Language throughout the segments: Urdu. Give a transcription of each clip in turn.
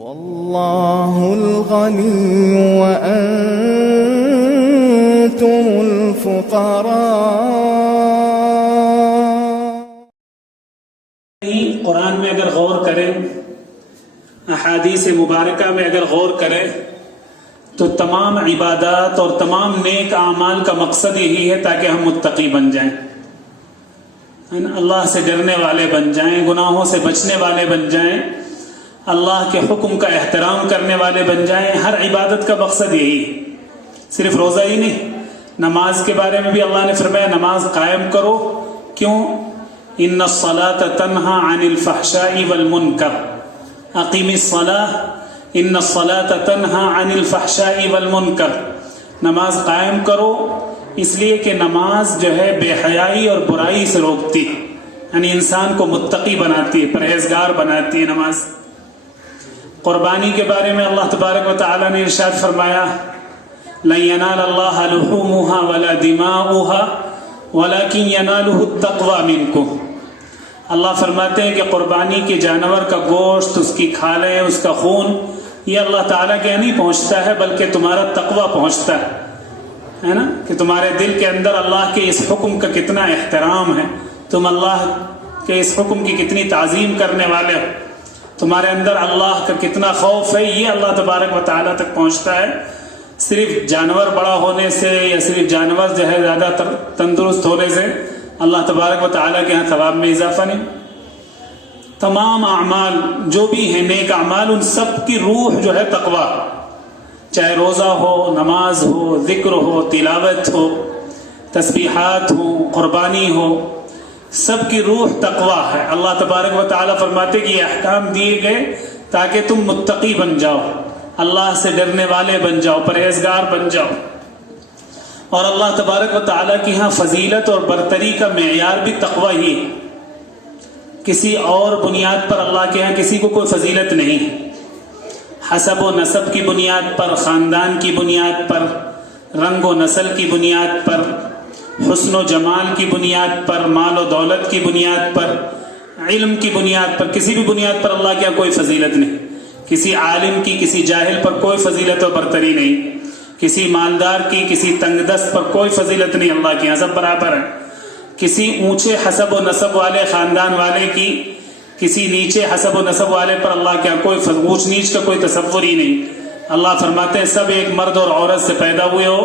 والله الغني وأنتم الفقراء. قرآن میں اگر غور کریں، احادیث مبارکہ میں اگر غور کریں تو تمام عبادات اور تمام نیک اعمال کا مقصد یہی ہے تاکہ ہم متقی بن جائیں، اللہ سے ڈرنے والے بن جائیں، گناہوں سے بچنے والے بن جائیں، اللہ کے حکم کا احترام کرنے والے بن جائیں. ہر عبادت کا مقصد یہی ہے، صرف روزہ ہی نہیں. نماز کے بارے میں بھی اللہ نے فرمایا نماز قائم کرو. کیوں؟ ان الصلاۃ تنہی عن الفحشاء والمنکر. اقیم الصلاۃ ان الصلاۃ تنہی عن الفحشاء والمنکر. نماز قائم کرو اس لیے کہ نماز جو ہے بے حیائی اور برائی سے روکتی، یعنی انسان کو متقی بناتی ہے، پرہیزگار بناتی ہے نماز. قربانی کے بارے میں اللہ تبارک و تعالی نے ارشاد فرمایا لن ينال الله لحومها ولا دماؤها ولكن يناله التقوى منكم. اللہ فرماتے ہیں کہ قربانی کے جانور کا گوشت، اس کی کھالیں، اس کا خون، یہ اللہ تعالیٰ کے نہیں پہنچتا ہے بلکہ تمہارا تقوی پہنچتا ہے نا، کہ تمہارے دل کے اندر اللہ کے اس حکم کا کتنا احترام ہے، تم اللہ کے اس حکم کی کتنی تعظیم کرنے والے ہو، تمہارے اندر اللہ کا کتنا خوف ہے، یہ اللہ تبارک و تعالیٰ تک پہنچتا ہے. صرف جانور بڑا ہونے سے یا صرف جانور جو ہے زیادہ تندرست ہونے سے اللہ تبارک و تعالیٰ کے ہاں ثواب میں اضافہ نہیں. تمام اعمال جو بھی ہیں نیک اعمال، ان سب کی روح جو ہے تقوی، چاہے روزہ ہو، نماز ہو، ذکر ہو، تلاوت ہو، تسبیحات ہو، قربانی ہو، سب کی روح تقوی ہے. اللہ تبارک و تعالیٰ فرماتے کہ یہ احکام دیے گئے تاکہ تم متقی بن جاؤ، اللہ سے ڈرنے والے بن جاؤ، پرہیزگار بن جاؤ. اور اللہ تبارک و تعالیٰ کی ہاں فضیلت اور برتری کا معیار بھی تقوی ہی ہے. کسی اور بنیاد پر اللہ کے ہاں کسی کو کوئی فضیلت نہیں. حسب و نسب کی بنیاد پر، خاندان کی بنیاد پر، رنگ و نسل کی بنیاد پر، حسن و جمال کی بنیاد پر، مال و دولت کی بنیاد پر، علم کی بنیاد پر، کسی بھی بنیاد پر اللہ کے ہاں کوئی فضیلت نہیں. کسی عالم کی کسی جاہل پر کوئی فضیلت و برتری نہیں، کسی مالدار کی کسی تنگ دست پر کوئی فضیلت نہیں. اللہ کے یہاں سب برابر ہیں. کسی اونچے حسب و نسب والے خاندان والے کی کسی نیچے حسب و نسب والے پر اللہ کے یہاں کوئی اونچ نیچ کا کوئی تصور ہی نہیں. اللہ فرماتے ہیں سب ایک مرد اور عورت سے پیدا ہوئے ہو،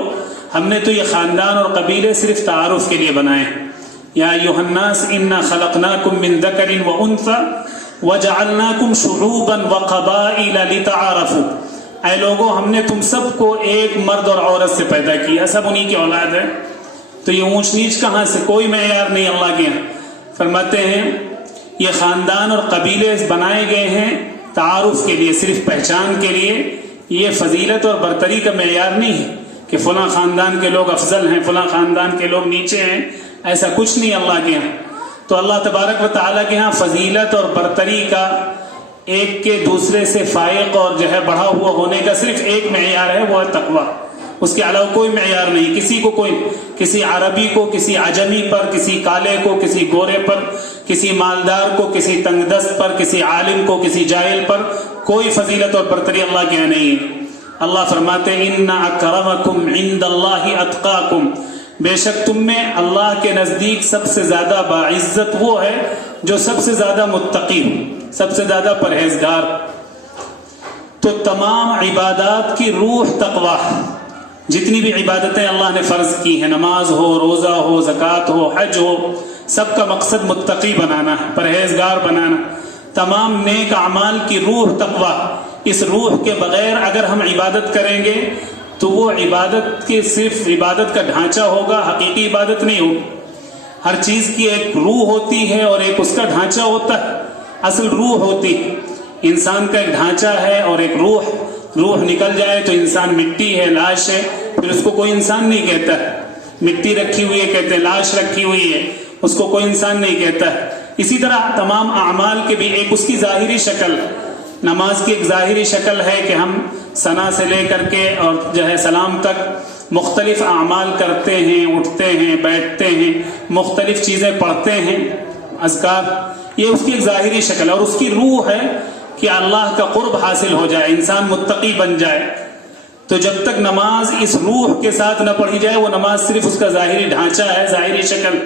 ہم نے تو یہ خاندان اور قبیلے صرف تعارف کے لیے بنائے ہیں. یا ایھا الناس انا خلقناکم من ذکر وانثی وجعلناکم شعوبا وقبائل لتعارفوا. اے لوگوں، ہم نے تم سب کو ایک مرد اور عورت سے پیدا کیا، سب انہی کی اولاد ہے، تو یہ اونچ نیچ کہاں سے؟ کوئی معیار نہیں اللہ کے یہاں. فرماتے ہیں یہ خاندان اور قبیلے بنائے گئے ہیں تعارف کے لیے، صرف پہچان کے لیے. یہ فضیلت اور برتری کا معیار نہیں ہے کہ فلاں خاندان کے لوگ افضل ہیں، فلاں خاندان کے لوگ نیچے ہیں، ایسا کچھ نہیں اللہ کے یہاں. تو اللہ تبارک و تعالیٰ کے ہاں فضیلت اور برتری کا ایک کے دوسرے سے فائق اور جو ہے بڑھا ہوا ہونے کا صرف ایک معیار ہے، وہ ہے تقوی. اس کے علاوہ کوئی معیار نہیں. کسی کو کوئی، کسی عربی کو کسی عجمی پر، کسی کالے کو کسی گورے پر، کسی مالدار کو کسی تنگ دست پر، کسی عالم کو کسی جاہل پر کوئی فضیلت اور برتری اللہ کے یہاں نہیں ہے. اللہ فرماتے ہیں ان اکرمکم عند اللہ اتقاکم. بے شک تم میں اللہ کے نزدیک سب سے زیادہ باعزت وہ ہے جو سب سے زیادہ متقی ہو، سب سے زیادہ پرہیزگار. تو تمام عبادات کی روح تقوی. جتنی بھی عبادتیں اللہ نے فرض کی ہیں، نماز ہو، روزہ ہو، زکوٰۃ ہو، حج ہو، سب کا مقصد متقی بنانا ہے، پرہیزگار بنانا. تمام نیک اعمال کی روح تقوی. اس روح کے بغیر اگر ہم عبادت کریں گے تو وہ عبادت کے صرف عبادت کا ڈھانچہ ہوگا، حقیقی عبادت نہیں ہوگی. ہر چیز کی ایک روح ہوتی ہے اور ایک اس کا ڈھانچہ ہوتا ہے. اصل روح ہوتی ہے، انسان کا ایک ڈھانچہ ہے اور ایک روح. روح نکل جائے تو انسان مٹی ہے، لاش ہے، پھر اس کو کوئی انسان نہیں کہتا. مٹی رکھی ہوئی ہے کہتے ہیں، لاش رکھی ہوئی ہے اس کو کوئی انسان نہیں کہتا. اسی طرح تمام اعمال کے بھی ایک اس کی ظاہری شکل. نماز کی ایک ظاہری شکل ہے کہ ہم ثنا سے لے کر کے اور جو ہے سلام تک مختلف اعمال کرتے ہیں، اٹھتے ہیں، بیٹھتے ہیں، مختلف چیزیں پڑھتے ہیں، اذکار. یہ اس کی ایک ظاہری شکل ہے. اور اس کی روح ہے کہ اللہ کا قرب حاصل ہو جائے، انسان متقی بن جائے، تو جب تک نماز اس روح کے ساتھ نہ پڑھی جائے وہ نماز صرف اس کا ظاہری ڈھانچہ ہے، ظاہری شکل.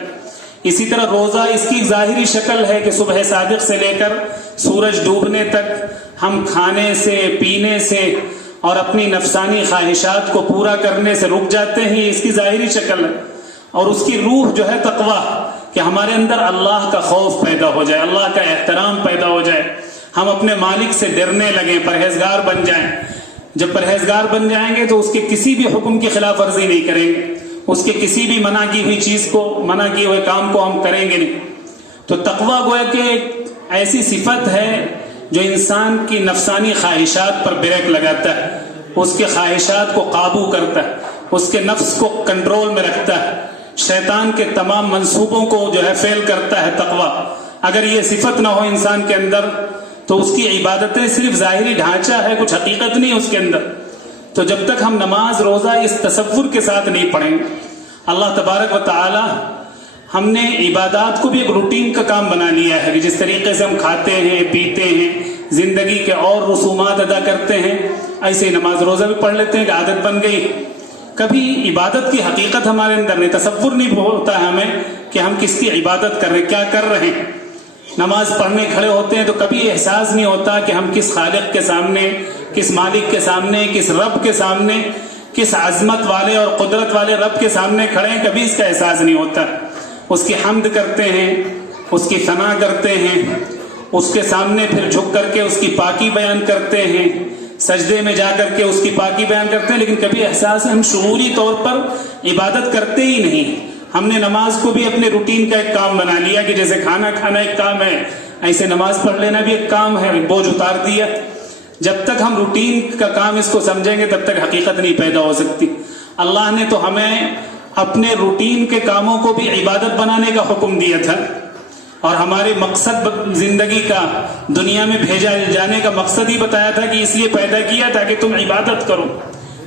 اسی طرح روزہ اس کی ظاہری شکل ہے کہ صبح صادق سے لے کر سورج ڈوبنے تک ہم کھانے سے، پینے سے اور اپنی نفسانی خواہشات کو پورا کرنے سے رک جاتے ہیں، یہ اس کی ظاہری شکل ہے. اور اس کی روح جو ہے تقویٰ، کہ ہمارے اندر اللہ کا خوف پیدا ہو جائے، اللہ کا احترام پیدا ہو جائے، ہم اپنے مالک سے ڈرنے لگیں، پرہیزگار بن جائیں. جب پرہیزگار بن جائیں گے تو اس کے کسی بھی حکم کی خلاف ورزی نہیں کریں گے، اس کے کسی بھی منع کی ہوئی چیز کو، منع کیے ہوئے کام کو ہم کریں گے نہیں. تو تقویٰ گویا کہ ایک ایسی صفت ہے جو انسان کی نفسانی خواہشات پر بریک لگاتا ہے، اس کے خواہشات کو قابو کرتا ہے، اس کے نفس کو کنٹرول میں رکھتا ہے، شیطان کے تمام منصوبوں کو جو ہے فیل کرتا ہے تقویٰ. اگر یہ صفت نہ ہو انسان کے اندر تو اس کی عبادتیں صرف ظاہری ڈھانچہ ہے، کچھ حقیقت نہیں اس کے اندر. تو جب تک ہم نماز روزہ اس تصور کے ساتھ نہیں پڑھیں، اللہ تبارک و تعالی ہم نے عبادات کو بھی ایک روٹین کا کام بنا لیا ہے کہ جس طریقے سے ہم کھاتے ہیں، پیتے ہیں، زندگی کے اور رسومات ادا کرتے ہیں، ایسے ہی نماز روزہ بھی پڑھ لیتے ہیں کہ عادت بن گئی. کبھی عبادت کی حقیقت ہمارے اندر نہیں، تصور نہیں ہوتا ہے ہمیں کہ ہم کس کی عبادت کر رہے ہیں، کیا کر رہے ہیں. نماز پڑھنے کھڑے ہوتے ہیں تو کبھی احساس نہیں ہوتا کہ ہم کس خالق کے سامنے، کس مالک کے سامنے، کس رب کے سامنے، کس عظمت والے اور قدرت والے رب کے سامنے کھڑے ہیں. کبھی اس کا احساس نہیں ہوتا. اس کی حمد کرتے ہیں، اس کی ثنا کرتے ہیں، اس کے سامنے پھر جھک کر کے اس کی پاکی بیان کرتے ہیں، سجدے میں جا کر کے اس کی پاکی بیان کرتے ہیں، لیکن کبھی احساس ہم شعوری طور پر عبادت کرتے ہی نہیں. ہم نے نماز کو بھی اپنے روٹین کا ایک کام بنا لیا کہ جیسے کھانا کھانا ایک کام ہے، ایسے نماز پڑھ لینا بھی ایک کام ہے، بوجھ اتار دیا. جب تک ہم روٹین کا کام اس کو سمجھیں گے تب تک حقیقت نہیں پیدا ہو سکتی. اللہ نے تو ہمیں اپنے روٹین کے کاموں کو بھی عبادت بنانے کا حکم دیا تھا، اور ہمارے مقصد زندگی کا، دنیا میں بھیجا جانے کا مقصد ہی بتایا تھا کہ اس لیے پیدا کیا تاکہ تم عبادت کرو.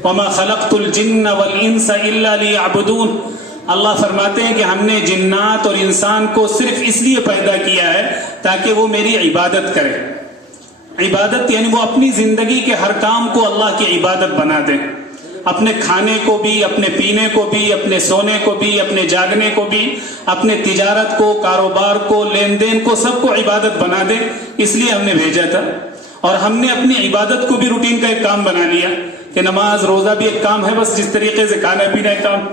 وَمَا خَلَقْتُ الْجِنَّ وَالْإِنسَ إِلَّا لِيَعْبُدُونَ. اللہ فرماتے ہیں کہ ہم نے جنات اور انسان کو صرف اس لیے پیدا کیا ہے تاکہ وہ میری عبادت کرے. عبادت یعنی وہ اپنی زندگی کے ہر کام کو اللہ کی عبادت بنا دیں، اپنے کھانے کو بھی، اپنے پینے کو بھی، اپنے سونے کو بھی، اپنے جاگنے کو بھی، اپنے تجارت کو، کاروبار کو، لین دین کو، سب کو عبادت بنا دیں. اس لیے ہم نے بھیجا تھا. اور ہم نے اپنی عبادت کو بھی روٹین کا ایک کام بنا لیا کہ نماز روزہ بھی ایک کام ہے، بس جس طریقے سے کھانا پینا ایک کام.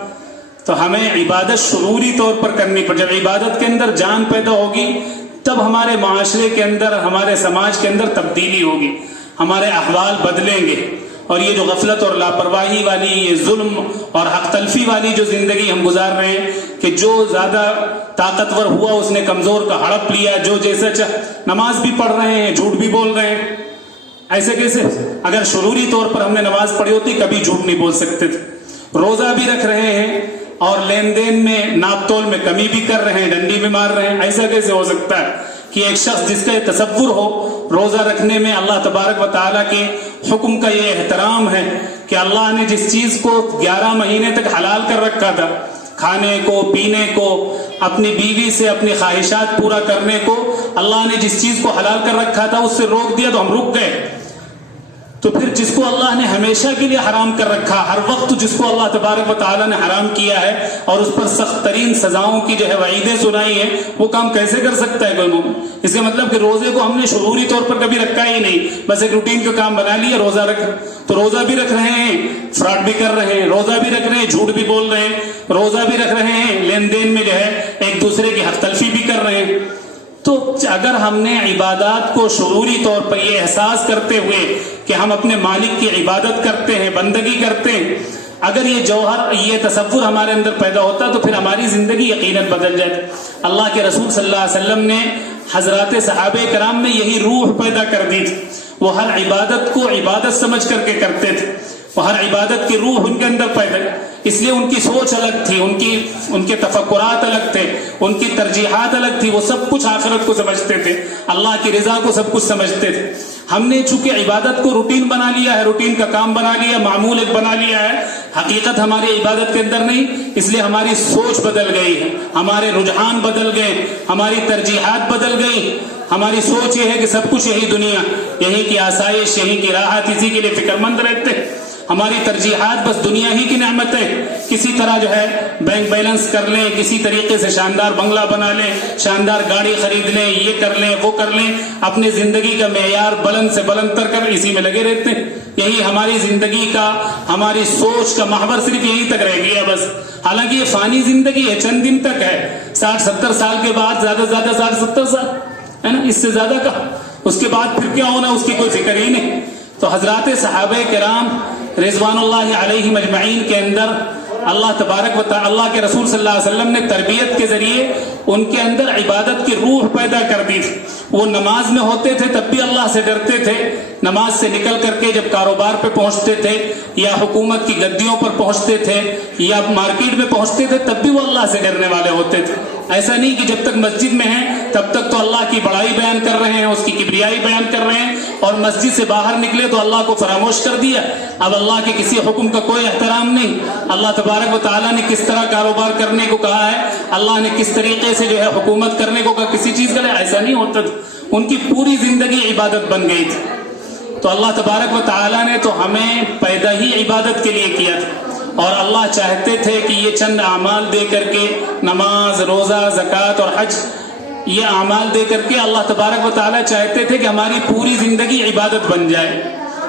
تو ہمیں عبادت شعوری طور پر کرنی پڑے. جب عبادت کے اندر جان پیدا ہوگی تب ہمارے معاشرے کے اندر، ہمارے سماج کے اندر تبدیلی ہوگی، ہمارے احوال بدلیں گے. اور یہ جو غفلت اور لاپرواہی والی، یہ ظلم اور حق تلفی والی جو زندگی ہم گزار رہے ہیں کہ جو زیادہ طاقتور ہوا اس نے کمزور کا ہڑپ لیا، جو جیسا نماز بھی پڑھ رہے ہیں، جھوٹ بھی بول رہے ہیں. ایسے کیسے؟ اگر شعوری طور پر ہم نے نماز پڑھی ہوتی کبھی جھوٹ نہیں بول سکتے تھے. روزہ بھی رکھ رہے ہیں اور لین دین میں، ناپ تول میں کمی بھی کر رہے ہیں، ڈنڈی بھی مار رہے ہیں. ایسا کیسے ہو سکتا ہے کہ ایک شخص جس کا تصور ہو روزہ رکھنے میں اللہ تبارک و تعالیٰ کے حکم کا یہ احترام ہے کہ اللہ نے جس چیز کو 11 مہینے تک حلال کر رکھا تھا، کھانے کو، پینے کو، اپنی بیوی سے اپنی خواہشات پورا کرنے کو، اللہ نے جس چیز کو حلال کر رکھا تھا اس سے روک دیا تو ہم رک گئے. تو پھر جس کو اللہ نے ہمیشہ کے لیے حرام کر رکھا، ہر وقت جس کو اللہ تبارک و تعالیٰ نے حرام کیا ہے اور اس پر سخت ترین سزاؤں کی جو ہے وعیدیں سنائی ہیں، وہ کام کیسے کر سکتا ہے کوئی مومن؟ اس کا مطلب کہ روزے کو ہم نے شعوری طور پر کبھی رکھا ہی نہیں، بس ایک روٹین کا کام بنا لیا روزہ رکھ. تو روزہ بھی رکھ رہے ہیں، فراڈ بھی کر رہے ہیں، روزہ بھی رکھ رہے ہیں، جھوٹ بھی بول رہے ہیں، روزہ بھی رکھ رہے ہیں، لین دین میں جو ہے ایک دوسرے کی حق تلفی بھی کر رہے ہیں. تو اگر ہم نے عبادات کو شعوری طور پر یہ احساس کرتے ہوئے کہ ہم اپنے مالک کی عبادت کرتے ہیں، بندگی کرتے ہیں، اگر یہ جوہر، یہ تصور ہمارے اندر پیدا ہوتا تو پھر ہماری زندگی یقیناً بدل جاتی. اللہ کے رسول صلی اللہ علیہ وسلم نے حضرات صحابہ کرام میں یہی روح پیدا کر دی تھی. وہ ہر عبادت کو عبادت سمجھ کر کے کرتے تھے، وہ ہر عبادت کی روح ان کے اندر پیدا. اس لیے ان کی سوچ الگ تھی، ان کے تفکرات الگ تھے، ان کی ترجیحات الگ تھی. وہ سب کچھ آخرت کو سمجھتے تھے، اللہ کی رضا کو سب کچھ سمجھتے تھے. ہم نے چونکہ عبادت کو روٹین بنا لیا ہے، روٹین کا کام بنا لیا، معمول ایک بنا لیا ہے، حقیقت ہماری عبادت کے اندر نہیں. اس لیے ہماری سوچ بدل گئی ہے، ہمارے رجحان بدل گئے، ہماری ترجیحات بدل گئی. ہماری سوچ یہ ہے کہ سب کچھ یہی دنیا، یہی کی آسائش، یہی کی راحت، اسی کے لیے فکر مند رہتے ہیں. ہماری ترجیحات بس دنیا ہی کی نعمت ہے. کسی طرح جو ہے بینک بیلنس کر لیں، کسی طریقے سے شاندار بنگلہ بنا لیں، شاندار گاڑی خرید لیں، یہ کر لیں وہ کر لیں، اپنے زندگی کا معیار بلند سے بلند کر اسی میں لگے رہتے ہیں. یہی ہماری زندگی کا، ہماری سوچ کا محور صرف یہی تک رہ گیا بس. حالانکہ یہ فانی زندگی ہے، چند دن تک ہے. 60-70 سال کے بعد، زیادہ سے زیادہ 60-70 سال ہے نا، اس سے زیادہ کا، اس کے بعد پھر کیا ہونا اس کی کوئی فکر ہی نہیں. تو حضرات صحابہ کرام رضوان اللہ علیہم اجمعین کے اندر اللہ تبارک و تعالی، اللہ کے رسول صلی اللہ علیہ وسلم نے تربیت کے ذریعے ان کے اندر عبادت کی روح پیدا کر دی تھی. وہ نماز میں ہوتے تھے تب بھی اللہ سے ڈرتے تھے، نماز سے نکل کر کے جب کاروبار پہ پہنچتے تھے یا حکومت کی گدیوں پر پہنچتے تھے یا مارکیٹ میں پہنچتے تھے تب بھی وہ اللہ سے ڈرنے والے ہوتے تھے. ایسا نہیں کہ جب تک مسجد میں ہیں تب تک تو اللہ کی بڑائی بیان کر رہے ہیں، اس کی کبریائی بیان کر رہے ہیں، اور مسجد سے باہر نکلے تو اللہ کو فراموش کر دیا. اب اللہ کے کسی حکم کا کوئی احترام نہیں. اللہ تبارک و تعالیٰ نے کس طرح کاروبار کرنے کو کہا ہے، اللہ نے کس طریقے سے جو ہے حکومت کرنے کو کہا، کسی چیز کا ایسا نہیں ہوتا تھا. ان کی پوری زندگی عبادت بن گئی تھی. تو اللہ تبارک و تعالیٰ نے تو ہمیں پیدا ہی عبادت کے لیے کیا تھا، اور اللہ چاہتے تھے کہ یہ چند اعمال دے کر کے، نماز، روزہ، زکوٰۃ اور حج، یہ اعمال دے کر کے اللہ تبارک و تعالیٰ چاہتے تھے کہ ہماری پوری زندگی عبادت بن جائے.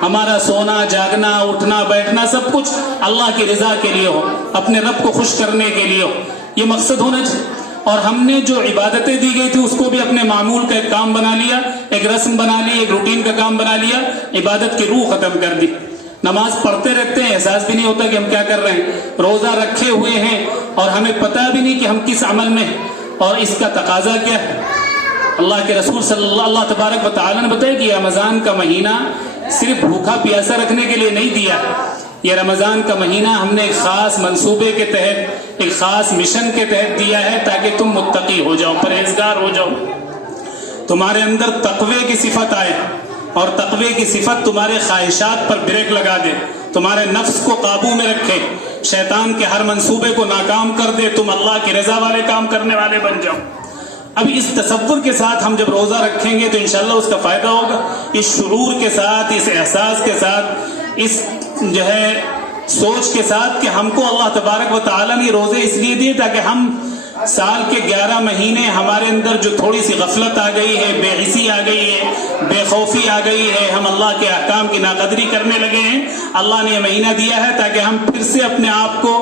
ہمارا سونا، جاگنا، اٹھنا، بیٹھنا سب کچھ اللہ کی رضا کے لیے ہو، اپنے رب کو خوش کرنے کے لیے ہو. یہ مقصد ہونا چاہیے. اور ہم نے جو عبادتیں دی گئی تھی اس کو بھی اپنے معمول کا ایک کام بنا لیا، ایک رسم بنا لی، ایک روٹین کا کام بنا لیا. عبادت کی روح ختم کر دی. نماز پڑھتے رہتے ہیں، احساس بھی نہیں ہوتا کہ ہم کیا کر رہے ہیں. روزہ رکھے ہوئے ہیں اور ہمیں پتہ بھی نہیں کہ ہم کس عمل میں ہیں اور اس کا تقاضا کیا ہے. اللہ کے رسول صلی اللہ تبارک و تعالیٰ نے بتایا کہ رمضان کا مہینہ صرف بھوکا پیاسا رکھنے کے لیے نہیں دیا. یہ رمضان کا مہینہ ہم نے ایک خاص منصوبے کے تحت، ایک خاص مشن کے تحت دیا ہے تاکہ تم متقی ہو جاؤ، پرہیزگار ہو جاؤ، تمہارے اندر تقوی کی صفت آئے، اور تقوی کی صفت تمہارے خواہشات پر بریک لگا دے، تمہارے نفس کو قابو میں رکھے، شیطان کے ہر منصوبے کو ناکام کر دے، تم اللہ کی رضا والے کام کرنے والے بن جاؤ. اب اس تصور کے ساتھ ہم جب روزہ رکھیں گے تو انشاءاللہ اس کا فائدہ ہوگا. اس شعور کے ساتھ، اس احساس کے ساتھ، اس جو ہے سوچ کے ساتھ کہ ہم کو اللہ تبارک و تعالیٰ نے روزے اس لیے دیے تاکہ ہم سال کے 11 مہینے ہمارے اندر جو تھوڑی سی غفلت آ گئی ہے، بے حسی آ گئی ہے، بے خوفی آ گئی ہے، ہم اللہ کے احکام کی ناقدری کرنے لگے ہیں، اللہ نے یہ مہینہ دیا ہے تاکہ ہم پھر سے اپنے آپ کو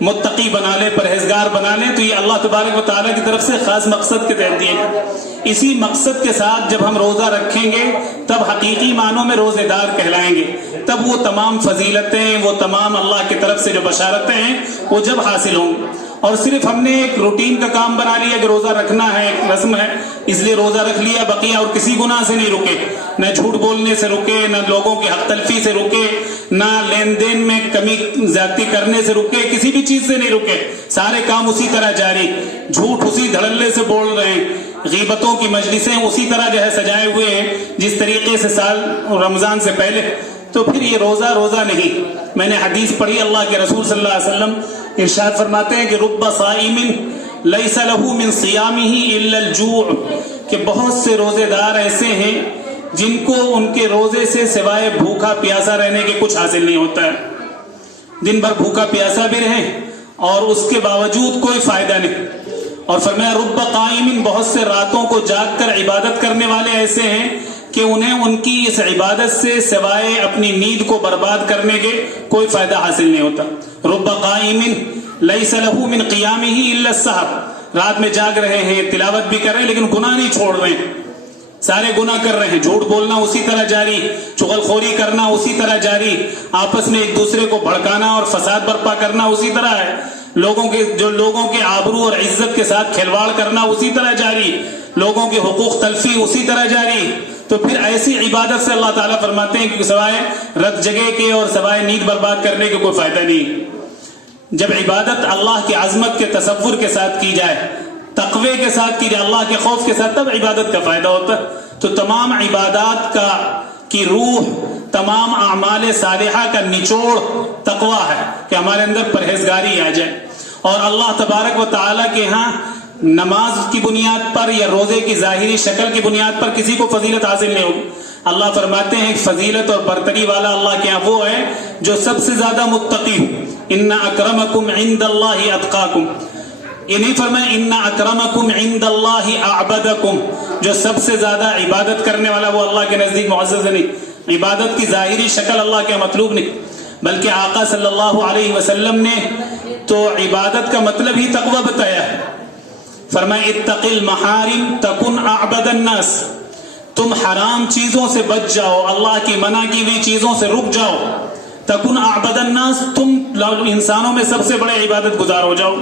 متقی بنا لیں، پرہیزگار بنا لیں. تو یہ اللہ تبارک و تعالیٰ کی طرف سے خاص مقصد کے تحت دیے ہیں. اسی مقصد کے ساتھ جب ہم روزہ رکھیں گے تب حقیقی معنوں میں روزے دار کہلائیں گے. تب وہ تمام فضیلتیں، وہ تمام اللہ کی طرف سے جو بشارتیں ہیں وہ جب حاصل ہوں گی. اور صرف ہم نے ایک روٹین کا کام بنا لیا کہ روزہ رکھنا ہے، ایک رسم ہے اس لیے روزہ رکھ لیا، بقیہ اور کسی گناہ سے نہیں رکے، نہ جھوٹ بولنے سے رکے، نہ لوگوں کی حق تلفی سے رکے، نہ لین دین میں کمی زیادتی کرنے سے رکے، کسی بھی چیز سے نہیں رکے. سارے کام اسی طرح جاری، جھوٹ اسی دھڑلے سے بول رہے ہیں، غیبتوں کی مجلسیں اسی طرح جو ہے سجائے ہوئے ہیں جس طریقے سے سال رمضان سے پہلے. تو پھر یہ روزہ نہیں. میں نے حدیث پڑھی، اللہ کے رسول صلی اللہ علیہ وسلم ارشاد فرماتے ہیں کہ رب صائم لیس له من صیامہ الا الجوع، کہ بہت سے روزے دار ایسے ہیں جن کو ان کے روزے سے سوائے بھوکا پیاسا رہنے کے کچھ حاصل نہیں ہوتا ہے. دن بھر بھوکا پیاسا بھی رہیں اور اس کے باوجود کوئی فائدہ نہیں. اور فرمایا رب قائم، بہت سے راتوں کو جاگ کر عبادت کرنے والے ایسے ہیں کہ انہیں ان کی اس عبادت سے سوائے اپنی نیند کو برباد کرنے کے کوئی فائدہ حاصل نہیں ہوتا. رب قائم لیس له من قیامہ الا السحر، رات میں جاگ رہے ہیں، تلاوت بھی کر رہے ہیں لیکن گناہ نہیں چھوڑ رہے ہیں، سارے گناہ کر رہے ہیں، جھوٹ بولنا اسی طرح جاری، چغل خوری کرنا اسی طرح جاری، آپس میں ایک دوسرے کو بھڑکانا اور فساد برپا کرنا اسی طرح ہے، لوگوں کے آبرو اور عزت کے ساتھ کھلواڑ کرنا اسی طرح جاری، لوگوں کے حقوق تلفی اسی طرح جاری. تو پھر ایسی عبادت سے اللہ تعالیٰ فرماتے ہیں کہ سوائے رت جگہ کے اور سوائے نیند برباد کرنے کے کوئی فائدہ نہیں. جب عبادت اللہ کی عظمت کے تصور کے ساتھ کی جائے، تقوی کے ساتھ کی جائے، اللہ کے خوف کے ساتھ، تب عبادت کا فائدہ ہوتا ہے. تو تمام عبادات کی روح، تمام اعمال صالحہ کا نچوڑ تقوی ہے کہ ہمارے اندر پرہیزگاری آ جائے. اور اللہ تبارک و تعالیٰ کے ہاں نماز کی بنیاد پر یا روزے کی ظاہری شکل کی بنیاد پر کسی کو فضیلت حاصل نہیں ہوگی. اللہ فرماتے ہیں فضیلت اور برتری والا اللہ کے یہاں وہ ہے جو سب سے زیادہ متقی ہو. ان اکرمکم عند اللہ اتقاکم. یہ نہیں فرمایا ان اکرمکم عند اللہ اعبدکم. جو سب سے زیادہ عبادت کرنے والا وہ اللہ کے نزدیک معزز نہیں. عبادت کی ظاہری شکل اللہ کے مطلوب نہیں، بلکہ آقا صلی اللہ علیہ وسلم نے تو عبادت کا مطلب ہی تقوی بتایا ہے. فرمایا اتق المحارم تکن اعبد الناس. تم حرام چیزوں سے بچ جاؤ، اللہ کی منع کی ہوئی چیزوں سے رک جاؤ. تکن اعبد الناس، تم انسانوں میں سب سے بڑے عبادت گزار ہو جاؤ.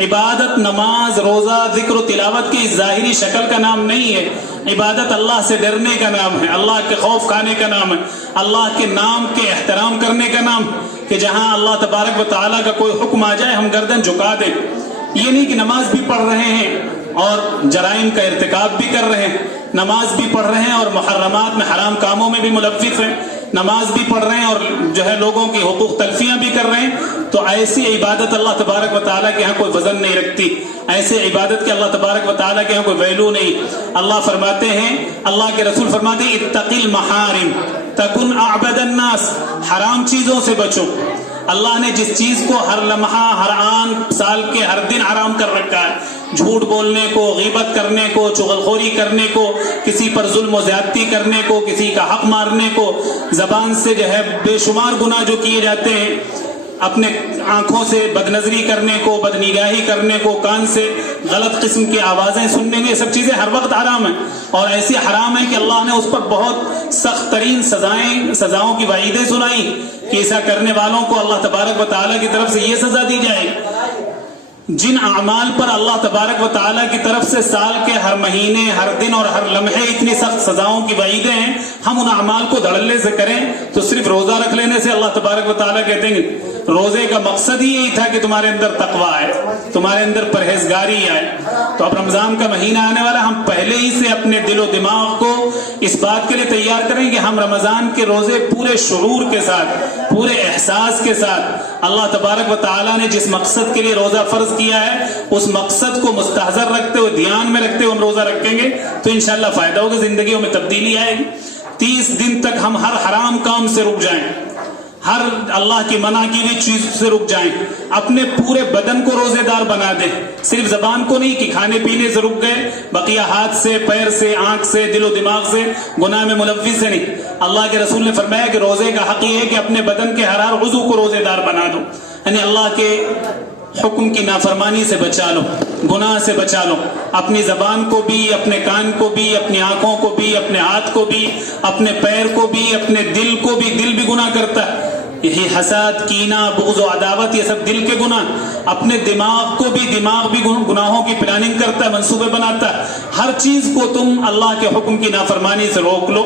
عبادت نماز، روزہ، ذکر و تلاوت کی ظاہری شکل کا نام نہیں ہے. عبادت اللہ سے ڈرنے کا نام ہے، اللہ کے خوف کھانے کا نام ہے، اللہ کے نام کے احترام کرنے کا نام، کہ جہاں اللہ تبارک و تعالیٰ کا کوئی حکم آ جائے ہم گردن جھکا دیں. یہ نہیں کہ نماز بھی پڑھ رہے ہیں اور جرائم کا ارتکاب بھی کر رہے ہیں، نماز بھی پڑھ رہے ہیں اور محرمات میں حرام کاموں میں بھی ملوث ہیں، نماز بھی پڑھ رہے ہیں اور جو ہے لوگوں کی حقوق تلفیاں بھی کر رہے ہیں. تو ایسی عبادت اللہ تبارک و تعالیٰ کے ہاں کوئی وزن نہیں رکھتی. ایسے عبادت کے اللہ تبارک و تعالیٰ کے ہاں کوئی ویلو نہیں. اللہ فرماتے ہیں، اللہ کے رسول فرماتے ہیں اتق المحارم تکن اعبد الناس. حرام چیزوں سے بچو. اللہ نے جس چیز کو ہر لمحہ، ہر آن، سال کے ہر دن حرام کر رکھا ہے، جھوٹ بولنے کو، غیبت کرنے کو، چغلخوری کرنے کو، کسی پر ظلم و زیادتی کرنے کو، کسی کا حق مارنے کو، زبان سے جو ہے بے شمار گناہ جو کیے جاتے ہیں، اپنے آنکھوں سے بدنظری کرنے کو، بدنگاہی کرنے کو، کان سے غلط قسم کی آوازیں سننے کو، یہ سب چیزیں ہر وقت حرام ہیں. اور ایسی حرام ہے کہ اللہ نے اس پر بہت سخت ترین سزاؤں کی وعیدیں سنائی کہ ایسا کرنے والوں کو اللہ تبارک و تعالیٰ کی طرف سے یہ سزا دی جائے. جن اعمال پر اللہ تبارک و تعالیٰ کی طرف سے سال کے ہر مہینے، ہر دن اور ہر لمحے اتنی سخت سزاؤں کی وعیدیں ہیں، ہم ان اعمال کو دھڑلے سے کریں تو صرف روزہ رکھ لینے سے اللہ تبارک و تعالیٰ کہتے ہیں روزے کا مقصد ہی یہی تھا کہ تمہارے اندر تقویٰ آئے، تمہارے اندر پرہیزگاری آئے. تو اب رمضان کا مہینہ آنے والا، ہم پہلے ہی سے اپنے دل و دماغ کو اس بات کے لیے تیار کریں کہ ہم رمضان کے روزے پورے شعور کے ساتھ، پورے احساس کے ساتھ، اللہ تبارک و تعالیٰ نے جس مقصد کے لیے روزہ فرض کیا ہے اس مقصد کو مستحضر رکھتے ہوئے، دھیان میں رکھتے ہوئے ہم روزہ رکھیں گے تو انشاءاللہ فائدہ ہوگا، زندگیوں میں تبدیلی آئے گی. 30 دن تک ہم ہر حرام کام سے رک جائیں، ہر اللہ کی منع کی ہوئی چیز سے رک جائیں، اپنے پورے بدن کو روزے دار بنا دیں. صرف زبان کو نہیں کہ کھانے پینے سے رک گئے، بقیہ ہاتھ سے، پیر سے، آنکھ سے، دل و دماغ سے گناہ میں ملوث سے نہیں. اللہ کے رسول نے فرمایا کہ روزے کا حق یہ ہے کہ اپنے بدن کے ہر عضو کو روزے دار بنا دو. یعنی اللہ کے حکم کی نافرمانی سے بچا لو، گناہ سے بچا لو. اپنی زبان کو بھی، اپنے کان کو بھی، اپنی آنکھوں کو بھی، اپنے ہاتھ کو بھی، اپنے پیر کو بھی، اپنے دل کو بھی. دل بھی گناہ کرتا ہے، یہی حسد، کینہ، بغض و عداوت، یہ سب دل کے گناہ. اپنے دماغ کو بھی، دماغ بھی گناہوں کی پلاننگ کرتا ہے، منصوبے بناتا ہے. ہر چیز کو تم اللہ کے حکم کی نافرمانی سے روک لو.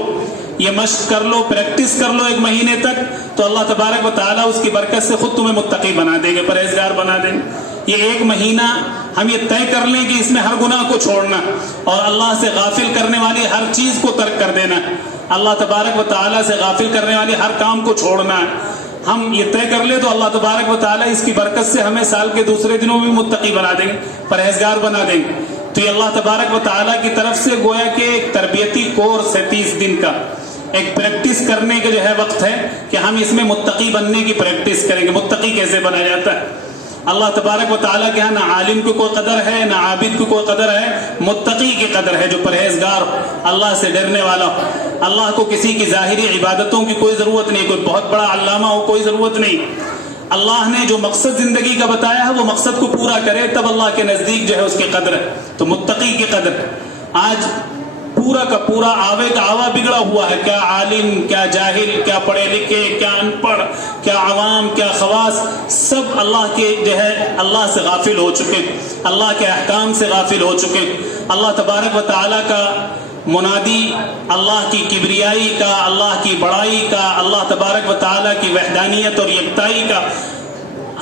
یہ مشق کر لو، پریکٹس کر لو 1 مہینے تک، تو اللہ تبارک و تعالیٰ اس کی برکت سے خود تمہیں متقی بنا دیں گے، پرہیزگار بنا دیں گے. یہ 1 مہینہ ہم یہ طے کر لیں کہ اس میں ہر گناہ کو چھوڑنا اور اللہ سے غافل کرنے والی ہر چیز کو ترک کر دینا، اللہ تبارک و تعالیٰ سے غافل کرنے والی ہر کام کو چھوڑنا ہے. ہم یہ طے کر لیں تو اللہ تبارک و تعالیٰ اس کی برکت سے ہمیں سال کے دوسرے دنوں میں متقی بنا دیں گے، پرہیزگار بنا دیں گے. تو یہ اللہ تبارک و تعالیٰ کی طرف سے گویا کہ ایک تربیتی کورس ہے 30 دن کا، ایک پریکٹس کرنے کے جو ہے وقت ہے کہ ہم اس میں متقی بننے کی پریکٹس کریں گے. متقی کیسے بنا جاتا ہے؟ اللہ تبارک و تعالیٰ کے ہاں نہ عالم کو کوئی قدر ہے، نہ عابد کو کوئی قدر ہے، متقی کی قدر ہے جو پرہیزگار ہو، اللہ سے ڈرنے والا ہو. اللہ کو کسی کی ظاہری عبادتوں کی کوئی ضرورت نہیں، کوئی بہت بڑا علامہ ہو کوئی ضرورت نہیں. اللہ نے جو مقصد زندگی کا بتایا ہے وہ مقصد کو پورا کرے تب اللہ کے نزدیک جو ہے اس کی قدر ہے. تو متقی کی قدر آج پورا کا پورا آوے کا آوا بگڑا ہوا ہے. کیا عالم، کیا جاہل، کیا پڑھے لکھے، کیا ان پڑھ، کیا عوام، کیا خواص، سب اللہ کے جو ہے اللہ سے غافل ہو چکے، اللہ کے احکام سے غافل ہو چکے. اللہ تبارک و تعالیٰ کا منادی، اللہ کی کبریائی کا، اللہ کی بڑائی کا، اللہ تبارک و تعالیٰ کی وحدانیت اور یکتائی کا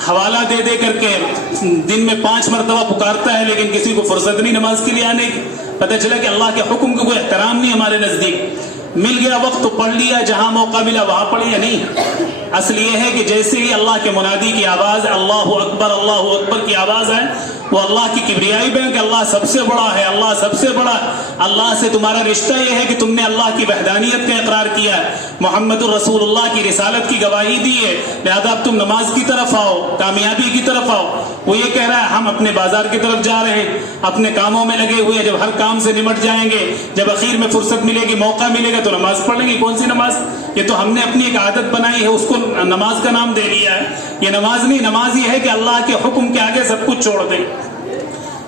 حوالہ دے دے کر کے دن میں 5 مرتبہ پکارتا ہے، لیکن کسی کو فرصت نہیں نماز کے لیے آنے کی. پتہ چلا کہ اللہ کے حکم کا کوئی احترام نہیں ہمارے نزدیک. مل گیا وقت تو پڑھ لیا, جہاں موقع ملا وہاں پڑھ لیا, نہیں. اصل یہ ہے کہ جیسے ہی اللہ کے منادی کی آواز اللہ اکبر کی آواز ہے, وہ اللہ کی کبریائی بیان کہ اللہ سب سے بڑا ہے, اللہ سب سے بڑا. اللہ سے تمہارا رشتہ یہ ہے کہ تم نے اللہ کی وحدانیت کا اقرار کیا ہے, محمد الرسول اللہ کی رسالت کی گواہی دی ہے, لہذا اب تم نماز کی طرف آؤ, کامیابی کی طرف آؤ. وہ یہ کہہ رہا ہے ہم اپنے بازار کی طرف جا رہے ہیں, اپنے کاموں میں لگے ہوئے, جب ہر کام سے نمٹ جائیں گے, جب اخیر میں فرصت ملے گی, موقع ملے گا تو نماز پڑھ لیں گے. کون سی نماز؟ یہ تو ہم نے اپنی ایک عادت بنائی ہے, اس کو نماز کا نام دے لیا ہے. یہ نماز نہیں, نماز یہ ہے کہ اللہ کے حکم کے آگے سب کچھ چھوڑ دیں.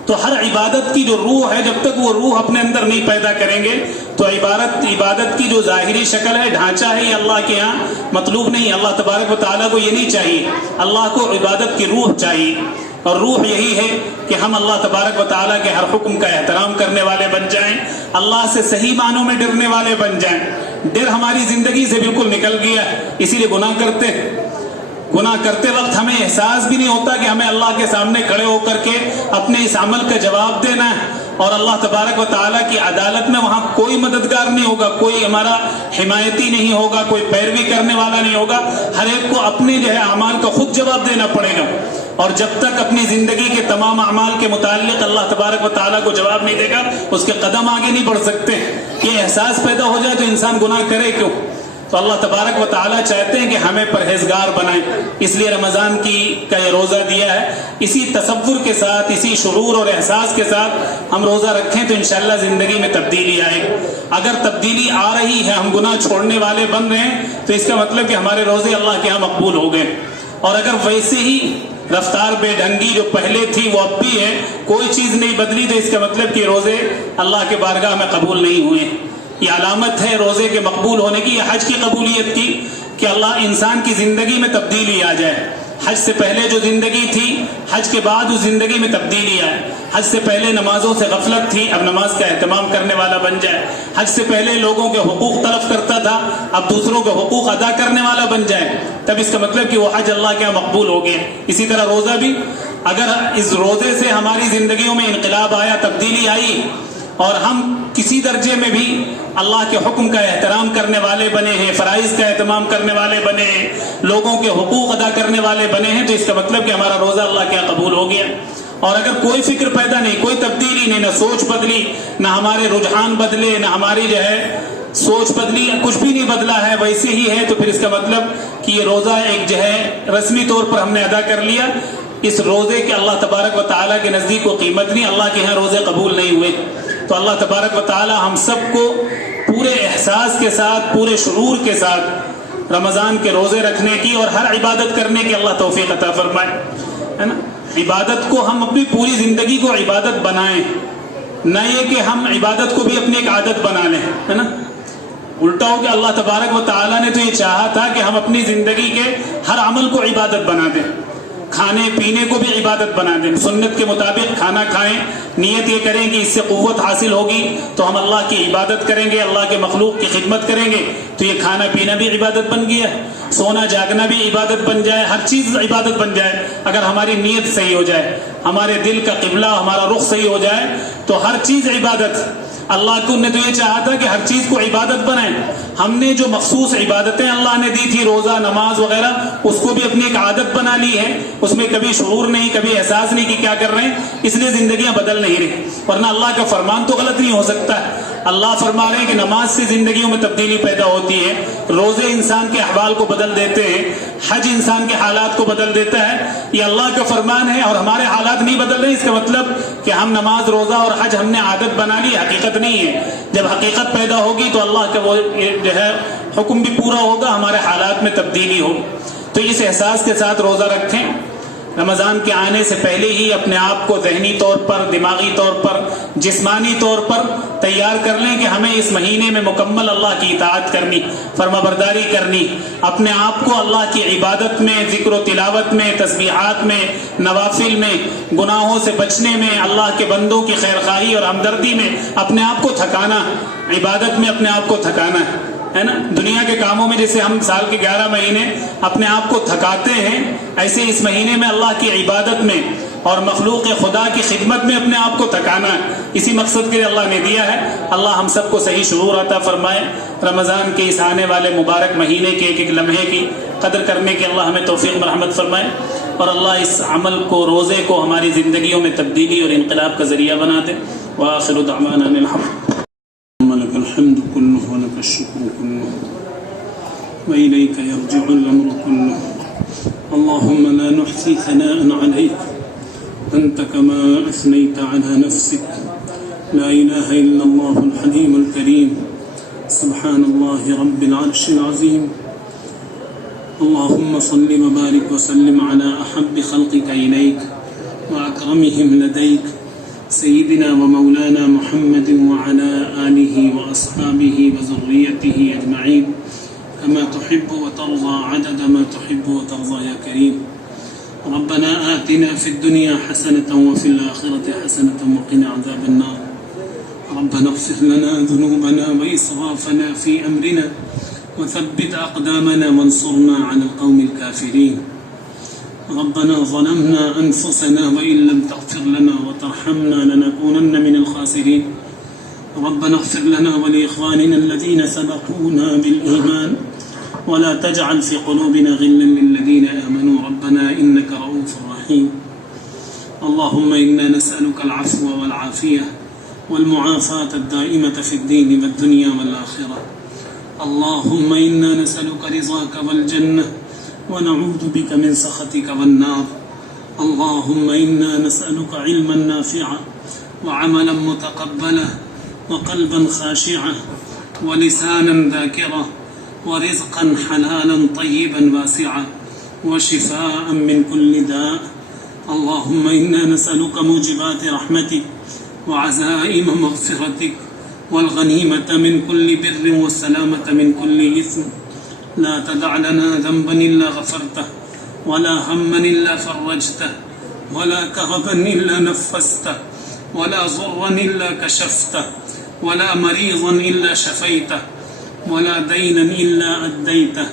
تو ہر عبادت کی جو روح ہے, جب تک وہ روح اپنے اندر نہیں پیدا کریں گے تو عبادت کی جو ظاہری شکل ہے, ڈھانچہ ہے, یہ اللہ کے ہاں مطلوب نہیں. اللہ تبارک و تعالیٰ کو یہ نہیں چاہیے, اللہ کو عبادت کی روح چاہیے. اور روح یہی ہے کہ ہم اللہ تبارک و تعالیٰ کے ہر حکم کا احترام کرنے والے بن جائیں, اللہ سے صحیح معنوں میں ڈرنے والے بن جائیں. ڈر ہماری زندگی سے بالکل نکل گیا, اسی لیے گناہ کرتے وقت ہمیں احساس بھی نہیں ہوتا کہ ہمیں اللہ کے سامنے کھڑے ہو کر کے اپنے اس عمل کا جواب دینا ہے. اور اللہ تبارک و تعالیٰ کی عدالت میں وہاں کوئی مددگار نہیں ہوگا, کوئی ہمارا حمایتی نہیں ہوگا, کوئی پیروی کرنے والا نہیں ہوگا. ہر ایک کو اپنے اعمال کا خود جواب دینا پڑے گا. اور جب تک اپنی زندگی کے تمام اعمال کے متعلق اللہ تبارک و تعالیٰ کو جواب نہیں دے گا, اس کے قدم آگے نہیں بڑھ سکتے. یہ احساس پیدا ہو جائے تو انسان گناہ کرے کیوں؟ تو اللہ تبارک و تعالیٰ چاہتے ہیں کہ ہمیں پرہیزگار بنائیں, اس لیے رمضان کا یہ روزہ دیا ہے. اسی تصور کے ساتھ, اسی شعور اور احساس کے ساتھ ہم روزہ رکھیں تو انشاءاللہ زندگی میں تبدیلی آئے. اگر تبدیلی آ رہی ہے, ہم گناہ چھوڑنے والے بن رہے ہیں, تو اس کا مطلب کہ ہمارے روزے اللہ کے ہاں مقبول ہو گئے. اور اگر ویسے ہی رفتار بے ڈھنگی جو پہلے تھی وہ اب بھی ہے, کوئی چیز نہیں بدلی, تو اس کا مطلب کہ روزے اللہ کے بارگاہ میں قبول نہیں ہوئے. یہ علامت ہے روزے کے مقبول ہونے کی, یہ حج کی قبولیت کی, کہ اللہ انسان کی زندگی میں تبدیلی آ جائے. حج سے پہلے جو زندگی تھی, حج کے بعد اس زندگی میں تبدیلی آئے. حج سے پہلے نمازوں سے غفلت تھی, اب نماز کا اہتمام کرنے والا بن جائے. حج سے پہلے لوگوں کے حقوق تلف کرتا تھا, اب دوسروں کے حقوق ادا کرنے والا بن جائے, تب اس کا مطلب کہ وہ حج اللہ کے یہاں مقبول ہو گیا. اسی طرح روزہ بھی, اگر اس روزے سے ہماری زندگیوں میں انقلاب آیا, تبدیلی آئی, اور ہم کسی درجے میں بھی اللہ کے حکم کا احترام کرنے والے بنے ہیں, فرائض کا اہتمام کرنے والے بنے ہیں, لوگوں کے حقوق ادا کرنے والے بنے ہیں, تو اس کا مطلب کہ ہمارا روزہ اللہ کے یہاں قبول ہو گیا. اور اگر کوئی فکر پیدا نہیں, کوئی تبدیلی نہیں, نہ سوچ بدلی, نہ ہمارے رجحان بدلے, نہ ہماری سوچ بدلی, کچھ بھی نہیں بدلا ہے, ویسے ہی ہے, تو پھر اس کا مطلب کہ یہ روزہ ایک رسمی طور پر ہم نے ادا کر لیا. اس روزے کے اللہ تبارک و تعالیٰ کے نزدیک کو قیمت نہیں, اللہ کے یہاں روزے قبول نہیں ہوئے. تو اللہ تبارک و تعالیٰ ہم سب کو پورے احساس کے ساتھ, پورے شعور کے ساتھ رمضان کے روزے رکھنے کی اور ہر عبادت کرنے کی اللہ توفیق عطا فرمائے, ہے نا. عبادت کو ہم اپنی پوری زندگی کو عبادت بنائیں, نہ یہ کہ ہم عبادت کو بھی اپنی ایک عادت بنا لیں, ہے نا. الٹا ہو کہ اللہ تبارک و تعالیٰ نے تو یہ چاہا تھا کہ ہم اپنی زندگی کے ہر عمل کو عبادت بنا دیں, کھانے پینے کو بھی عبادت بنا دیں, سنت کے مطابق کھانا کھائیں, نیت یہ کریں کہ اس سے قوت حاصل ہوگی تو ہم اللہ کی عبادت کریں گے, اللہ کے مخلوق کی خدمت کریں گے, تو یہ کھانا پینا بھی عبادت بن گیا, سونا جاگنا بھی عبادت بن جائے, ہر چیز عبادت بن جائے. اگر ہماری نیت صحیح ہو جائے, ہمارے دل کا قبلہ, ہمارا رخ صحیح ہو جائے, تو ہر چیز عبادت. اللہ کو نے تو یہ چاہا تھا کہ ہر چیز کو عبادت بنائیں. ہم نے جو مخصوص عبادتیں اللہ نے دی تھی, روزہ, نماز وغیرہ, اس کو بھی اپنی ایک عادت بنا لی ہے. اس میں کبھی شعور نہیں, کبھی احساس نہیں کہ کیا کر رہے ہیں, اس لیے زندگیاں بدل نہیں رہی. ورنہ اللہ کا فرمان تو غلط نہیں ہو سکتا. اللہ فرما رہے ہیں کہ نماز سے زندگیوں میں تبدیلی پیدا ہوتی ہے, روزے انسان کے احوال کو بدل دیتے ہیں, حج انسان کے حالات کو بدل دیتا ہے. یہ اللہ کا فرمان ہے اور ہمارے حالات نہیں بدل رہے. اس کا مطلب کہ ہم نماز, روزہ اور حج ہم نے عادت بنا لی, حقیقت نہیں ہے. جب حقیقت پیدا ہوگی تو اللہ کا وہ حکم بھی پورا ہوگا, ہمارے حالات میں تبدیلی ہوگی. تو اس احساس کے ساتھ روزہ رکھیں. رمضان کے آنے سے پہلے ہی اپنے آپ کو ذہنی طور پر, دماغی طور پر, جسمانی طور پر تیار کر لیں کہ ہمیں اس مہینے میں مکمل اللہ کی اطاعت کرنی, فرما برداری کرنی, اپنے آپ کو اللہ کی عبادت میں, ذکر و تلاوت میں, تسبیحات میں, نوافل میں, گناہوں سے بچنے میں, اللہ کے بندوں کی خیرخواہی اور ہمدردی میں اپنے آپ کو تھکانا, عبادت میں اپنے آپ کو تھکانا ہے نا. دنیا کے کاموں میں جیسے ہم سال کے 11 مہینے اپنے آپ کو تھکاتے ہیں, ایسے اس مہینے میں اللہ کی عبادت میں اور مخلوق خدا کی خدمت میں اپنے آپ کو تھکانا ہے. اسی مقصد کے لیے اللہ نے دیا ہے. اللہ ہم سب کو صحیح شعور عطا فرمائے. رمضان کے اس آنے والے مبارک مہینے کے ایک ایک لمحے کی قدر کرنے کی اللہ ہمیں توفیق مرحمت فرمائے. اور اللہ اس عمل کو، روزے کو ہماری زندگیوں میں تبدیلی اور انقلاب کا ذریعہ بنا دے. وآخر دعوانا ان الحمد لك الحمد كله ولك الشكر كله وإليك يرجع الأمر كله. اللهم لا نحصي ثناء عليك أنت كما أثنيت على نفسك. لا إله إلا الله الحليم الكريم. سبحان الله رب العرش العظيم. اللهم صل وبارك وسلم على أحب خلقك إليك وأكرمهم لديك سيدنا ومولانا محمد وعلى آله وأصحابه وذريته أجمعين كما تحب وترضى عدد ما تحب وترضى يا كريم. ربنا آتنا في الدنيا حسنة وفي الآخرة حسنة وقنا عذاب النار. ربنا اغفر لنا ذنوبنا وإسرافنا في أمرنا وثبت أقدامنا وانصرنا على القوم الكافرين. ربنا ظلمنا أنفسنا وإن لم تغفر لنا وترحمنا لنكونن من الخاسرين. ربنا اغفر لنا ولإخواننا الذين سبقونا بالإيمان ولا تجعل في قلوبنا غلا للذين آمنوا ربنا إنك رؤوف رحيم. اللهم إنا نسألك العفو والعافية والمعافاة الدائمة في الدين والدنيا والآخرة. اللهم إنا نسألك رضاك والجنة ونعوذ بك من سخطك والنار. اللهم إنا نسألك علما نافعا وعملا متقبلا وقلبا خاشعا ولسانا ذاكرا ورزقا حلالا طيبا واسعا وشفاء من كل داء. اللهم إنا نسألك موجبات رحمتك وعزائم مغفرتك والغنيمة من كل بر والسلامة من كل إثم. لا تدع لنا ذنبا إلا غفرته ولا هما إلا فرجته ولا كربا إلا نفسته ولا ضرا إلا كشفته ولا مريضا إلا شفيته ولا دينا إلا أديته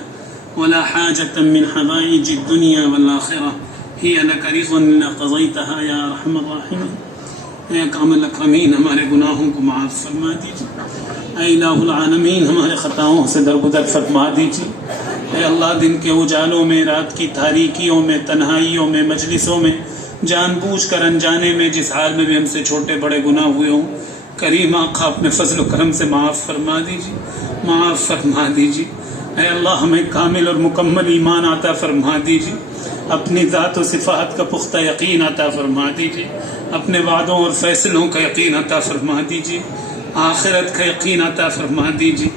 ولا حاجة من حوائج الدنيا والآخرة هي لك رضا إلا قضيتها يا أرحم الراحمين. اے اکرم الاکرمین، ہمارے گناہوں کو معاف فرما دیجیے. اے الہ العالمین، ہمارے خطاؤں سے درگزر فرما دیجیے. اے اللہ، دن کے اجالوں میں، رات کی تاریکیوں میں، تنہائیوں میں، مجلسوں میں، جان بوجھ کر انجانے میں جس حال میں بھی ہم سے چھوٹے بڑے گناہ ہوئے ہوں، کریم آقا اپنے فضل و کرم سے معاف فرما دیجیے، معاف فرما دیجیے. اے اللہ، ہمیں کامل اور مکمل ایمان عطا فرما دیجیے. اپنی ذات و صفات کا پختہ یقین عطا فرما دیجیے. اپنے وعدوں اور فیصلوں کا یقین عطا فرما دیجیے. آخرت کا یقین عطا فرما دیجیے.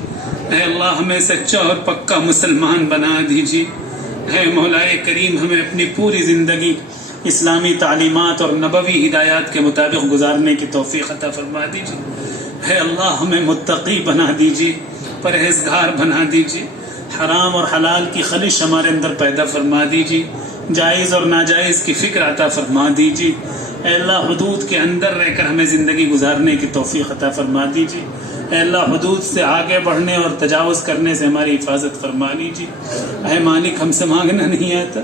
اے اللہ، ہمیں سچا اور پکا مسلمان بنا دیجیے. اے مولا کریم، ہمیں اپنی پوری زندگی اسلامی تعلیمات اور نبوی ہدایات کے مطابق گزارنے کی توفیق عطا فرما دیجیے. اے اللہ، ہمیں متقی بنا دیجیے، پرہیزگار بنا دیجیے. حرام اور حلال کی خلش ہمارے اندر پیدا فرما دیجیے. جائز اور ناجائز کی فکر عطا فرما دیجیے. اے اللہ، حدود کے اندر رہ کر ہمیں زندگی گزارنے کی توفیق عطا فرما دیجیے. اے اللہ، حدود سے آگے بڑھنے اور تجاوز کرنے سے ہماری حفاظت فرما لیجیے. اے مالک، ہم سے مانگنا نہیں آتا،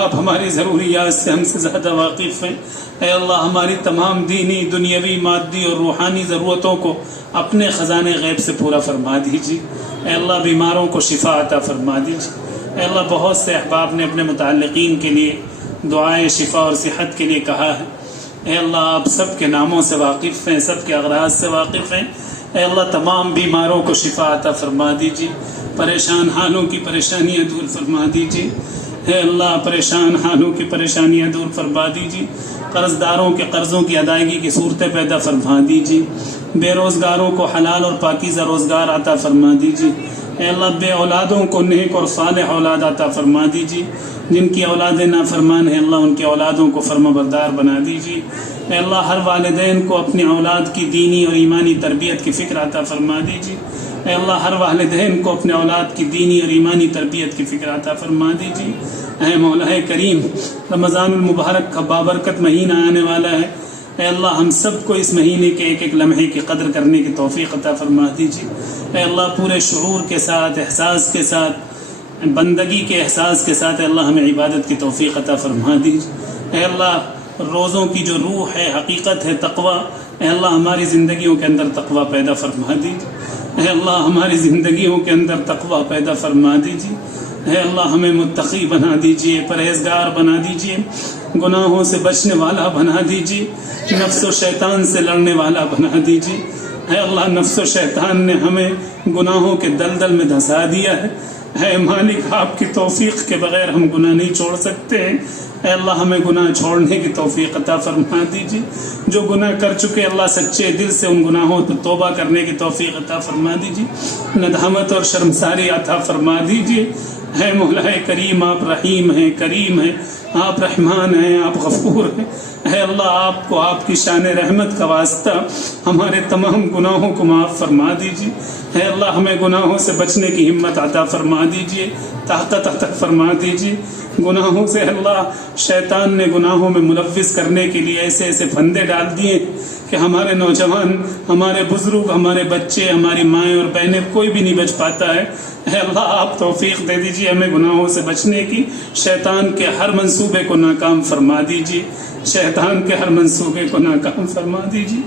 آپ ہماری ضروریات سے ہم سے زیادہ واقف ہیں. اے اللہ، ہماری تمام دینی، دنیاوی، مادی اور روحانی ضرورتوں کو اپنے خزانے غیب سے پورا فرما دیجیے. اے اللہ، بیماروں کو شفا عطا فرما دیجیے. اے اللہ، بہت سے احباب نے اپنے متعلقین کے لیے دعائیں شفا اور صحت کے لیے کہا ہے. اے اللہ، آپ سب کے ناموں سے واقف ہیں، سب کے اغراض سے واقف ہیں. اے اللہ، تمام بیماروں کو شفا عطا فرما دیجیے. پریشان حالوں کی پریشانیاں دور فرما دیجیے. اے اللہ، پریشان حالوں کی پریشانیاں دور فرما دیجیے. قرض داروں کے قرضوں کی ادائیگی کی صورتیں پیدا فرما دیجیے. بے روزگاروں کو حلال اور پاکیزہ روزگار عطا فرما دیجیے. اے اللہ، بے اولادوں کو نیک اور صالح اولاد عطا فرما دیجیے. جن کی اولادیں نافرمان ہیں، اللہ ان کی اولادوں کو فرما بردار بنا دیجیے. اے اللہ، ہر والدین کو اپنی اولاد کی دینی اور ایمانی تربیت کی فکر عطا فرما دیجیے. اے اللہ، ہر والدین کو اپنے اولاد کی دینی اور ایمانی تربیت کی فکر عطا فرما دیجیے. اے مولا کریم، رمضان المبارک کا بابرکت مہینہ آنے والا ہے. اے اللہ، ہم سب کو اس مہینے کے ایک ایک لمحے کی قدر کرنے کی توفیق عطا فرما دیجیے. اے اللہ، پورے شعور کے ساتھ، احساس کے ساتھ، بندگی کے احساس کے ساتھ اے اللہ ہمیں عبادت کی توفیق عطا فرما دیجیے. اے اللہ، روزوں کی جو روح ہے، حقیقت ہے تقوی، اے اللہ ہماری زندگیوں کے اندر تقوی پیدا فرما دیجیے، اے اللہ ہماری زندگیوں کے اندر تقوی پیدا فرما دیجیے، اے اللہ ہمیں متقی بنا دیجیے، پرہیزگار بنا دیجیے، گناہوں سے بچنے والا بنا دیجیے، نفس و شیطان سے لڑنے والا بنا دیجیے۔ اے اللہ نفس و شیطان نے ہمیں گناہوں کے دلدل میں دھسا دیا ہے، اے مالک آپ کی توفیق کے بغیر ہم گناہ نہیں چھوڑ سکتے ہیں، اے اللہ ہمیں گناہ چھوڑنے کی توفیق عطا فرما دیجیے، جو گناہ کر چکے اللہ سچے دل سے ان گناہوں پر توبہ کرنے کی توفیق عطا فرما دیجیے، ندامت اور شرمساری عطا فرما دیجیے۔ اے مولا کریم آپ رحیم ہیں، کریم ہیں، آپ رحمان ہیں، آپ غفور ہیں، اے اللہ آپ کو آپ کی شان رحمت کا واسطہ ہمارے تمام گناہوں کو معاف فرما دیجیے، اے اللہ ہمیں گناہوں سے بچنے کی ہمت عطا فرما دیجیے، طاقت عطا فرما دیجیے۔ گناہوں سے اللہ شیطان نے گناہوں میں ملوث کرنے کے لیے ایسے ایسے پھندے ڈال دیے کہ ہمارے نوجوان، ہمارے بزرگ، ہمارے بچے، ہماری مائیں اور بہنیں کوئی بھی نہیں بچ پاتا ہے۔ اے اللہ آپ توفیق دے دیجیے ہمیں گناہوں سے بچنے کی، شیطان کے ہر منصوبے کو ناکام فرما دیجیے، شیطان کے ہر منصوبے کو ناکام فرما دیجیے۔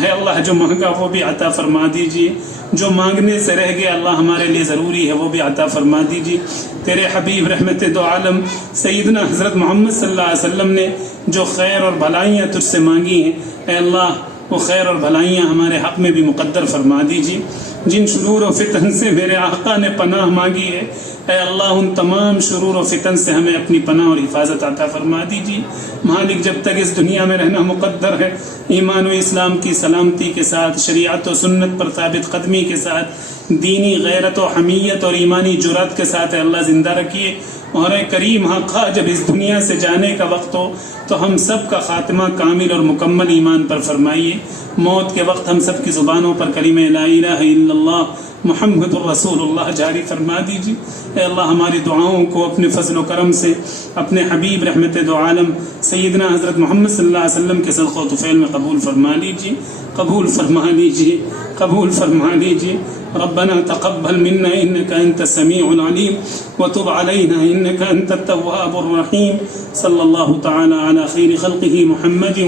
اے اللہ جو مانگا وہ بھی عطا فرما دیجیے، جو مانگنے سے رہ گیا اللہ ہمارے لیے ضروری ہے وہ بھی عطا فرما دیجیے۔ تیرے حبیب رحمت دو عالم سیدنا حضرت محمد صلی اللہ علیہ وسلم نے جو خیر اور بھلائیاں تجھ سے مانگی ہیں، اے اللہ وہ خیر اور بھلائیاں ہمارے حق میں بھی مقدر فرما دیجیے۔ جن شرور و فتن سے میرے آقا نے پناہ مانگی ہے، اے اللہ ان تمام شرور و فتن سے ہمیں اپنی پناہ اور حفاظت عطا فرما دیجیے۔ مالک جب تک اس دنیا میں رہنا مقدر ہے، ایمان و اسلام کی سلامتی کے ساتھ، شریعت و سنت پر ثابت قدمی کے ساتھ، دینی غیرت و حمیت اور ایمانی جرات کے ساتھ اے اللہ زندہ رکھیے۔ اور اے کریم آقا جب اس دنیا سے جانے کا وقت ہو تو ہم سب کا خاتمہ کامل اور مکمل ایمان پر فرمائیے۔ موت کے وقت ہم سب کی زبانوں پر کلمہ لا الہ الا اللہ محمد الرسول اللہ جاری فرما دیجیے۔ اے اللہ ہماری دعاؤں کو اپنے فضل و کرم سے اپنے حبیب رحمت دو عالم سیدنا حضرت محمد صلی اللہ علیہ وسلم کے صدقہ و طفیل میں قبول فرما لیجیے، قبول فرما لیجیے، قبول فرما لیجیے۔ ربنا تقبل منا انك انت السميع العليم وتب علينا انك انت التواب الرحيم صلى الله تعالى على خير خلقه محمد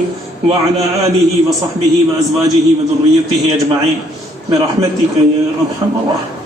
وعلى آله وصحبه وأزواجه وذريته أجمعين برحمتك يا أرحم الراحمين۔